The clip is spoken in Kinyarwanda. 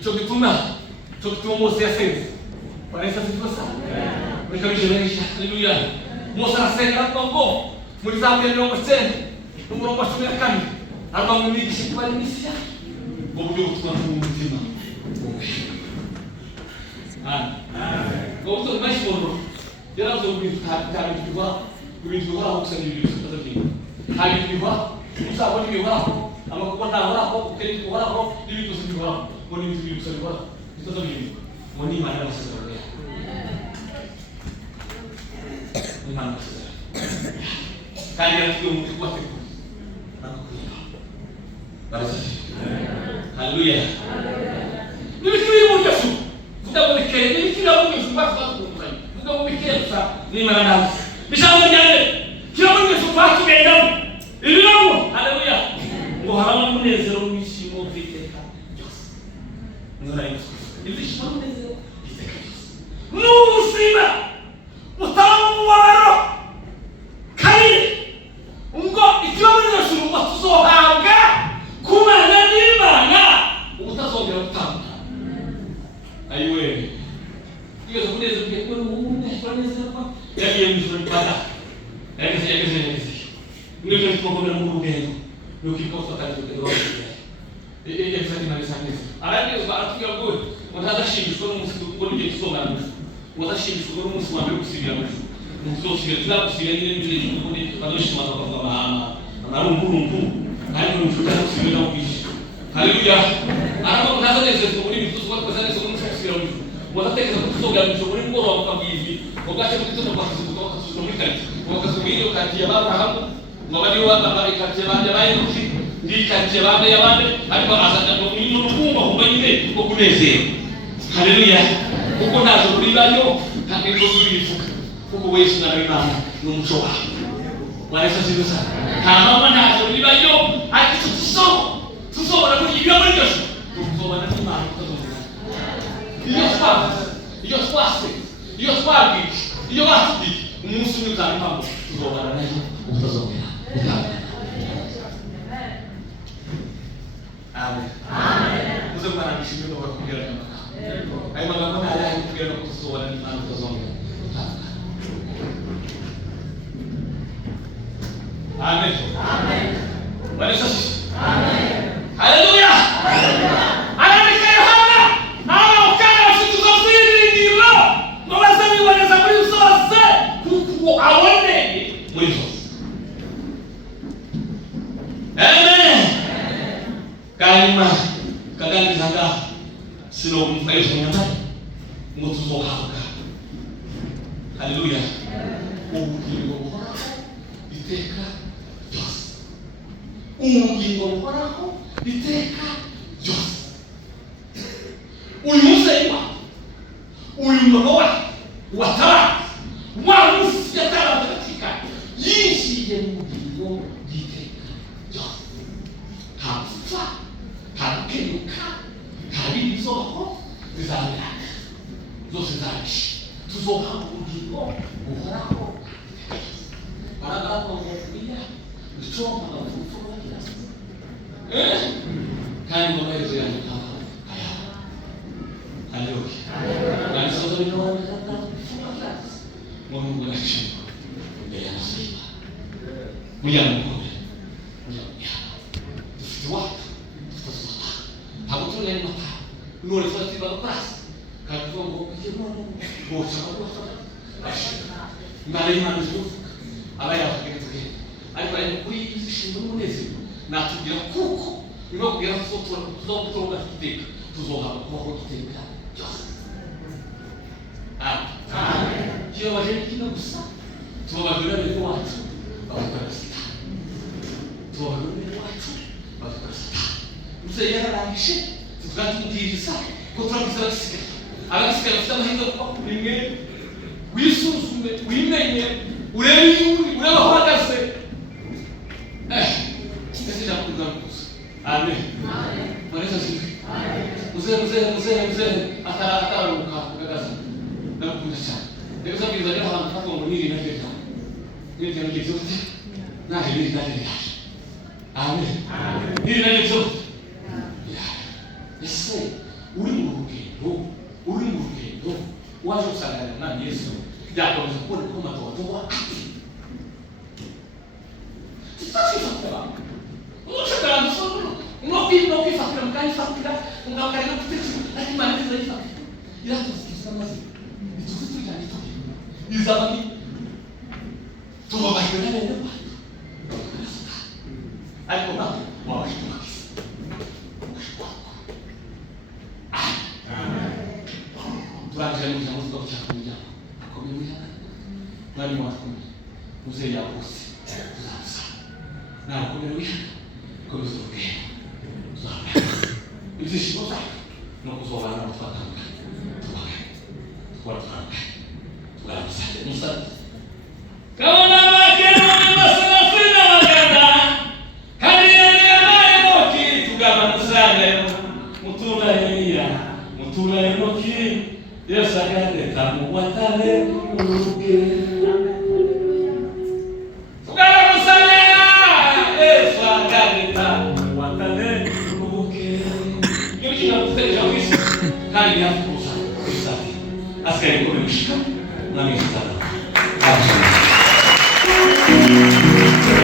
ico gituma Mose yasenze. Baresa sitwasa. Bikabijeresha. Haleluya. Mose arasenga ngo muri Zambia 90 n'umurongo wa 14 arba mu migisha kubari misiya ngo buryo butuma mu mutima. Ngo uzo mashimono yarazo kubitwa kubitwa aho kusanyira ibintu hari biva usabona ibivaho amakubona aho ukeri kuhoraho n'ibintu bivaho ngo ni ibintu bivaho bitazo bintu ngo ni imana y'amasezerano ya imana y'amasezerano kandi yatuye mu kwate barasa haleluya n'ibikiri mu Yesu vuga ngo bikere n'ibikiri mu Yesu bavuga ngo bikere sa ni imana y'amasezerano bishaho njyane kiyo mu Yesu twatugenda Ilimo, haleluya. Ngo haramo umunezero w'ishimo viteka byose. Ngora Yesu. Ilishimo umunezero viteka byose. N'ubuzima butamu waro. Kandi ngo icyo muri Yesu ngo tuzohabwa kubana n'Imana utazongera gutanga. Ayiwe. Iyo umunezero ugiye kubona umunezero yagiye mu ijuru ry'Imana. Yageze. Ndio tunapokuwa na Mungu gani? Ndio kikosa katika ndoa. Exactly my business. Arabi kwa atuya go. Wataza shimishwa n'umusigo ngo ngiye kusonga n'umusigo. Wataza shimishwa n'umusigo wambaye kusibira n'umusigo. Umusigo usibira kusibira n'ibindi ngo ndi badoshima kwa mama. Amaro mpungu. Kandi n'umusigo kusibira n'ubishi. Haleluya. Ariko kaza neze ngo ndi bituzo kwa kaza neze ngo kusibira n'umusigo. Watatekeza kusonga n'umusigo ngo ngoro wakabyizi. Ugache kutito kwa kuzuka kuzuka mwikati. Wakasubiri ukati ya Abrahamu. Mabadi wanda bari kati bande bayiruki ndi kati bande yabande ariko azana ngo umuntu kumva kubanyine ko kunezera. Haleluya. Kuko nazo kuribayo kandi ko turifuka. Kuko Yesu na Imana n'umuco wawe. Baresa sibisa. Kama nazo kuribayo ati tusobora kugira muri Yesu. Tusobora n'Imana kuzongera. Iyo swase. Iyo swagi. Iyo wasi. Umunsi n'uzampa tuzobara nayo utazongera. Amen. Amen. Muze mwana nishimye kwa kugira kama. Ayi magambo na yeye kugira kusohola ni mwana kuzongera. Amen. Amen. Bwana Yesu. Amen. Haleluya. Anamika Yohana. Ana ukana usituzofiri ndilo. Mwaza ni wanaweza kuisose kuku aone mwisho. Amen. Kalima kadandi zanga sino kumfaiso nyamani mutuzohabwa. Haleluya. Ubugingo buhoraho iteka byose. Ubugingo buhoraho iteka byose. Uyu musema uyu mugabo watara wa musi yatara katika yishiye mu bugingo iteka byose. Hapfa hakenuka habizoho zizabira zose zabishi tuzohabwa ubugingo buhoraho barabako ngofiya ucoma bavufuwa kirasi kandi ngo bayo yanyu kama aya haleluya kandi sozo ni no kufuwa kirasi Mungu anachimba mbele ya msiba muyamukore watu tutasoma hapo tunene mata nore fati ba pras ka tuongo kujimano bocha kwa ngale imana zufu abaya bakitike ariko ari kuyishinga umunezi na tugira kuko niba kugira tuzokutonga kiteka tuzohaba kubaho kiteka amen kiyo baje kino gusa tubabwira biko wacu abakarasita tubabwira biko wacu Mzee yararangije tukatumviriza ko turabiza bisigaye abasigaye bafite amahirwe yo kuba rimwe wisuzume wimenye urebe aho uhagaze ese jambo tunakuza amen bareza sifi mzee ataruka kugagaza nakunda cyane rero zabwiza rero ahantu hakongo niri na beta niri cyane gizote naje niri naje amen niri naje gizote ese uri waje usanga na Yesu byakomeza kubona ko matotoba sasa kwa ushaka msono no kifatira mkani fatira ungakarina kuteti lakini maana hizo hizo ila tusikiza mazi itukutu ya nito izabani tuwa bakana ndio aliko na wa Tuanze mmoja mmoja kwa mmoja. Akomemia. Nani mwako? Mzee ya bosi. Sasa. Na akomemia. Kwa zote. Sasa. Hizi shida na kuzoea na kupata. Kwa Musa. Kaona makero masafina maganda. Hadiya mayoki tugaba kusale. Mutuna yia. Mutuna yoki. Yesu agade tamu watale uruke. Tugala musalea. Yesu agade tamu watale uruke. Yoki na kuteja wisi. Kani ya kusa. Kusa. Askari kule mshika. Na mishika. Amen.